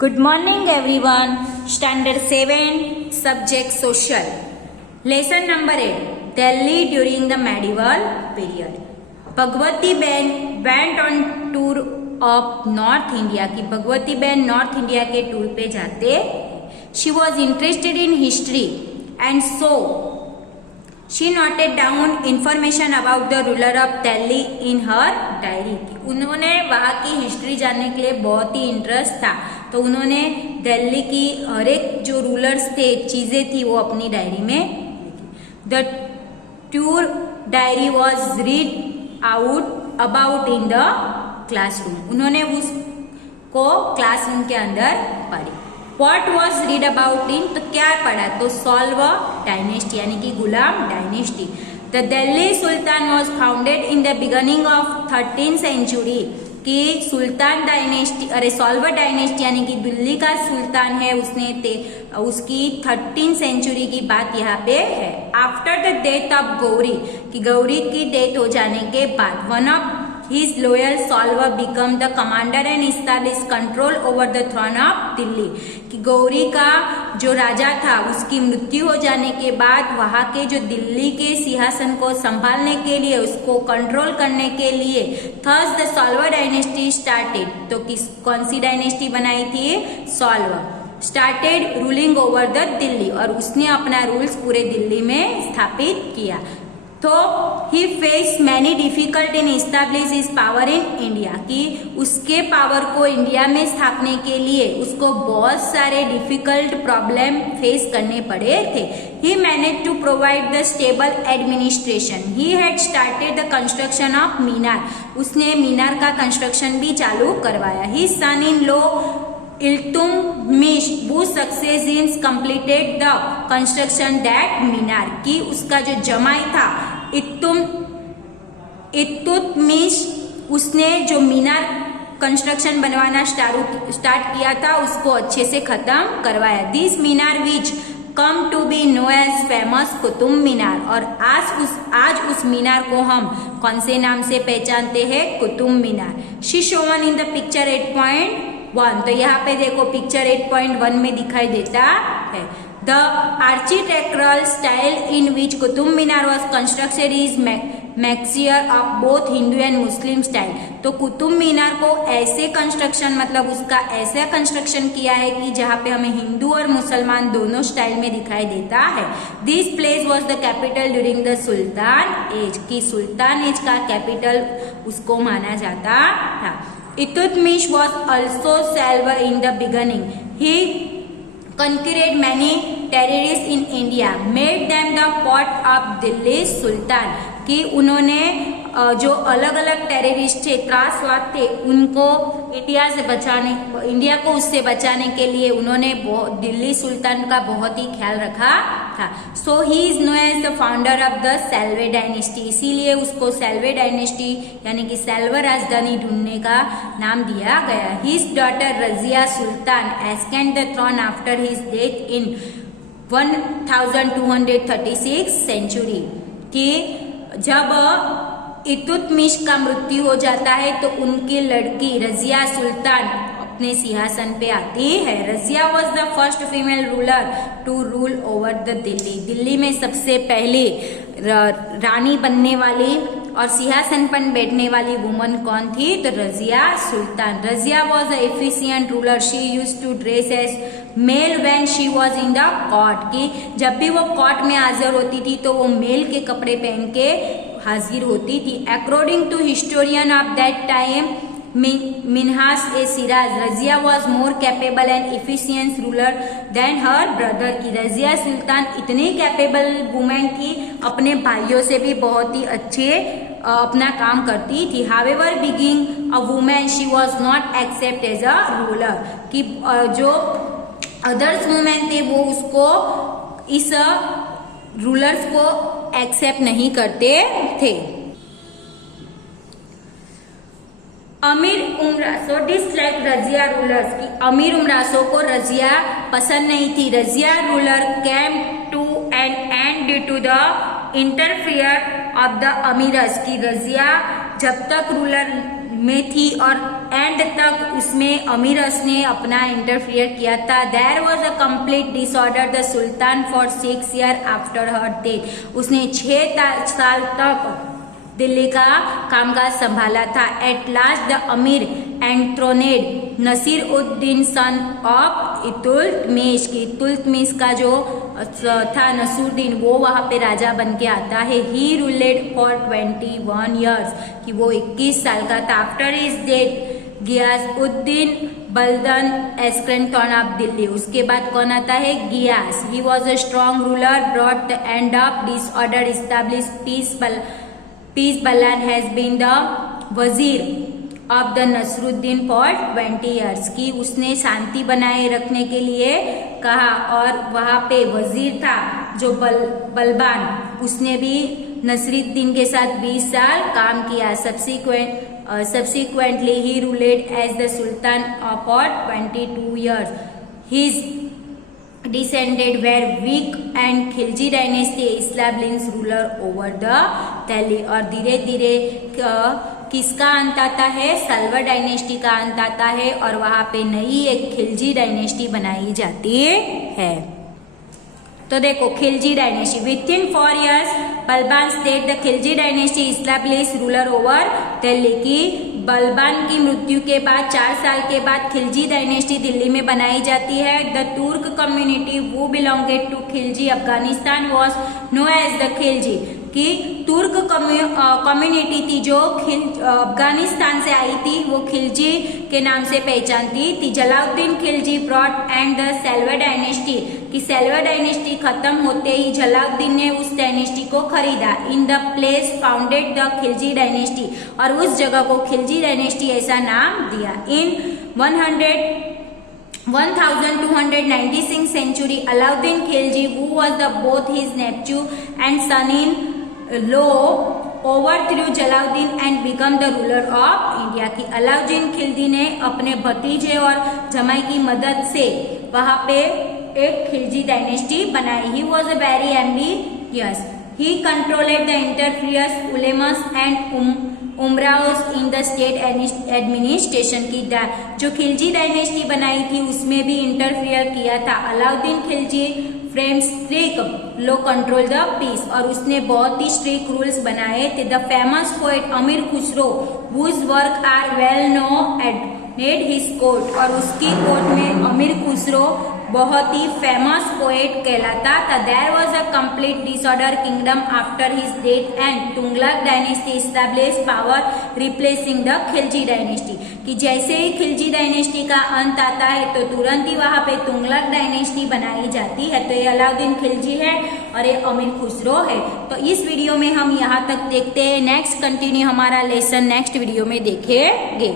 Good morning everyone. Standard 7 subject social. Lesson number 8. Delhi during the medieval period. Bhagwati बहन went on tour of North India की भगवती बहन north India के tour पे जाते. She was interested in history and so she noted down information about the ruler of Delhi in her diary. उन्होंने वहाँ की history जानने के लिए बहुत ही इंटरेस्ट था, तो उन्होंने दिल्ली की हर एक जो रूलर्स थे, चीजें थी, वो अपनी डायरी में लिखी. The tour diary was read out about in the classroom. उन्होंने उसको क्लासरूम के अंदर पढ़ी. What was read about in, तो क्या पढ़ा, तो सॉल्व डायनेस्टी यानी कि गुलाम dynasty. The Delhi sultan was founded in the beginning of 13th century कि सुल्तान डायनेस्टी, अरे सॉल्वर डायनेस्टी यानी कि दिल्ली का सुल्तान है, उसकी 13th सेंचुरी की बात यहाँ पे है. After the death of Gauri कि गौरी की डेथ हो जाने के बाद one of his loyal solver become the commander and establish control over the throne of Delhi कि गौरी का जो राजा था उसकी मृत्यु हो जाने के बाद वहां के जो दिल्ली के सिंहासन को संभालने के लिए, उसको कंट्रोल करने के लिए thus the slave dynasty started. तो कौन सी डायनेस्टी बनाई थी, slave. Started ruling over the Delhi और उसने अपना रूल्स पूरे दिल्ली में स्थापित किया. तो he face many difficult in establish his power in India कि उसके पावर को इंडिया में स्थापने के लिए उसको बहुत सारे डिफिकल्ट प्रॉब्लम फेस करने पड़े थे. He manage to provide the stable administration. He had started the construction of minar. उसने मीनार का कंस्ट्रक्शन भी चालू करवाया. He son in law Iltutmish whose success in completed the construction that minar की उसका जो जमाई था इल्तुतमिश, उसने जो मीनार कंस्ट्रक्शन बनवाना स्टार्ट किया था उसको अच्छे से खत्म करवाया. This minar which come to be known as famous Qutub Minar. और आज उस मीनार को हम कौन से नाम से पहचानते हैं, Qutub Minar. She shown in the picture 8.1. तो यहाँ पे देखो पिक्चर 8.1 में दिखाई देता है. The architectural style in which Qutub Minar was constructed is mixture of both Hindu and Muslim style. तो कुतुब मीनार को ऐसे कंस्ट्रक्शन, मतलब उसका ऐसा कंस्ट्रक्शन किया है कि जहाँ पे हमें हिंदू और मुसलमान दोनों स्टाइल में दिखाई देता है. This place was the capital during the sultan age की सुल्तान एज का कैपिटल उसको माना जाता था. Iltutmish was also salver in the beginning. He conquered many territories in India, made them the part of Delhi Sultan. कि उन्होंने जो अलग अलग टेररिस्ट थे, त्रासवाद थे, उनको इंडिया को उससे बचाने के लिए उन्होंने दिल्ली सुल्तान का बहुत ही ख्याल रखा था. So he is known as the founder of the Slave dynasty. इसीलिए उसको सेल्वे डायनेस्टी यानी कि सेल्वर राजधानी ढूंढने का नाम दिया गया. His daughter Razia Sultan ascended the throne after his death in 1236 century कि जब इल्तुतमिश का मृत्यु हो जाता है तो उनकी लड़की रजिया सुल्तान अपने सिंहासन पे आती है. Razia was the first female ruler to rule over the Delhi. Delhi में सबसे पहले रानी बनने वाली और सिंहासन पर बैठने वाली वुमन कौन थी, तो Razia Sultan. Razia was a efficient ruler. She used to dress as male when she was in the court की जब भी वो कोर्ट में हाजिर होती थी तो वो मेल के कपड़े पहन के हाजिर होती थी. According to historian of that time Minhas e Siraj, Razia was more capable and efficient ruler than her brother की रजिया सुल्तान इतनी कैपेबल वुमेन थी, अपने भाइयों से भी बहुत ही अच्छे अपना काम करती थी. However being a women she was not accept as a ruler कि जो अदर्स वुमेन थे वो उसको इस रूलर्स को एक्सेप्ट नहीं करते थे. अमीर उमरासो डिसलाइक रजिया रूलर्स की अमीर उमरासो को रजिया पसंद नहीं थी. Razia ruler came to an end due to the interference of the amirs की रजिया जब तक रूलर में थी और एंड तक उसमें अमीरस ने अपना इंटरफियर किया था। There was a complete disorder the sultan for 6 years after her death. उसने 6 साल तक दिल्ली का कामकाज संभाला था। एट लास्ट द अमीर एंथ्रोनेड नसीर उद्दीन सन ऑफ इतुल्तमिश की इतुल्तमिश का जो था नसूरुद्दीन, वो वहां पे राजा बन के आता है। ही रूलेड फॉर 21 years कि वो 21 साल का था। After his death Ghiyas uddin Balban ascended of Delhi. उसके बाद कौन आता है? Ghiyas. He was a strong ruler, brought the end of disorder, establish peace Balban has been the wazir of the Nasiruddin for 20 years की उसने शांति बनाए रखने के लिए कहा और वहां पे वजीर था जो बलबान, उसने भी नसरुद्दीन के साथ 20 साल काम किया। Subsequently, he ruled as the Sultan for 22 years. His descendants were weak and Khilji dynasty established ruler over the Delhi। और धीरे धीरे किसका अंत आता है? सल्वर डायनेस्टी का अंत आता है और वहां पे नई एक खिलजी डायनेस्टी बनाई जाती है। तो देखो Khilji dynasty with in 4 years Balban state the Khilji dynasty establish ruler over Delhi की बलबान की मृत्यु के बाद 4 साल के बाद खिलजी डायनेस्टी दिल्ली में बनाई जाती है। The Turk community who belonged to Khilji Afghanistan was known as the Khilji की तुर्क कम्युनिटी थी जो अफगानिस्तान से आई थी, वो खिलजी के नाम से पहचानती थी। Jalaluddin Khilji brought end the Slave dynasty की सल्वर डायनेस्टी खत्म होते ही जलाउद्दीन ने उस डायनेस्टी को खरीदा। In the place founded the Khilji dynasty और उस जगह को खिलजी डायनेस्टी ऐसा नाम दिया। इन 1296 century Alauddin Khilji, who was the both his nephew and son-in-law, overthrew Jalaluddin and become the ruler of India। की अलाउद्दीन खिलजी ने अपने भतीजे और जमाई की मदद से वहां पे एक खिलजी डायनेस्टी बनाई। He was a very ambitious. He controlled the interference ulemas and umaras in the state administration की जो खिलजी डायनेस्टी बनाई थी उसमें भी इंटरफियर किया था। Alauddin Khilji frame strict law control the peace और उसने बहुत ही स्ट्रिक्ट रूल्स बनाए थे। The famous poet Amir Khusrau whose work are well known adorned his court और उसकी कोर्ट में अमीर खुसरो बहुत ही फेमस पोएट कहलाता था। There was a complete disorder kingdom after his death and Tughlaq dynasty establish power replacing the Khilji dynasty कि जैसे ही खिलजी डायनेस्टी का अंत आता है तो तुरंत ही वहां पे तुगलक डायनेस्टी बनाई जाती है। तो ये अलाउद्दीन खिलजी है और ये अमीर खुसरो है। तो इस वीडियो में हम यहाँ तक देखते हैं। नेक्स्ट कंटिन्यू हमारा लेसन नेक्स्ट वीडियो में देखेंगे।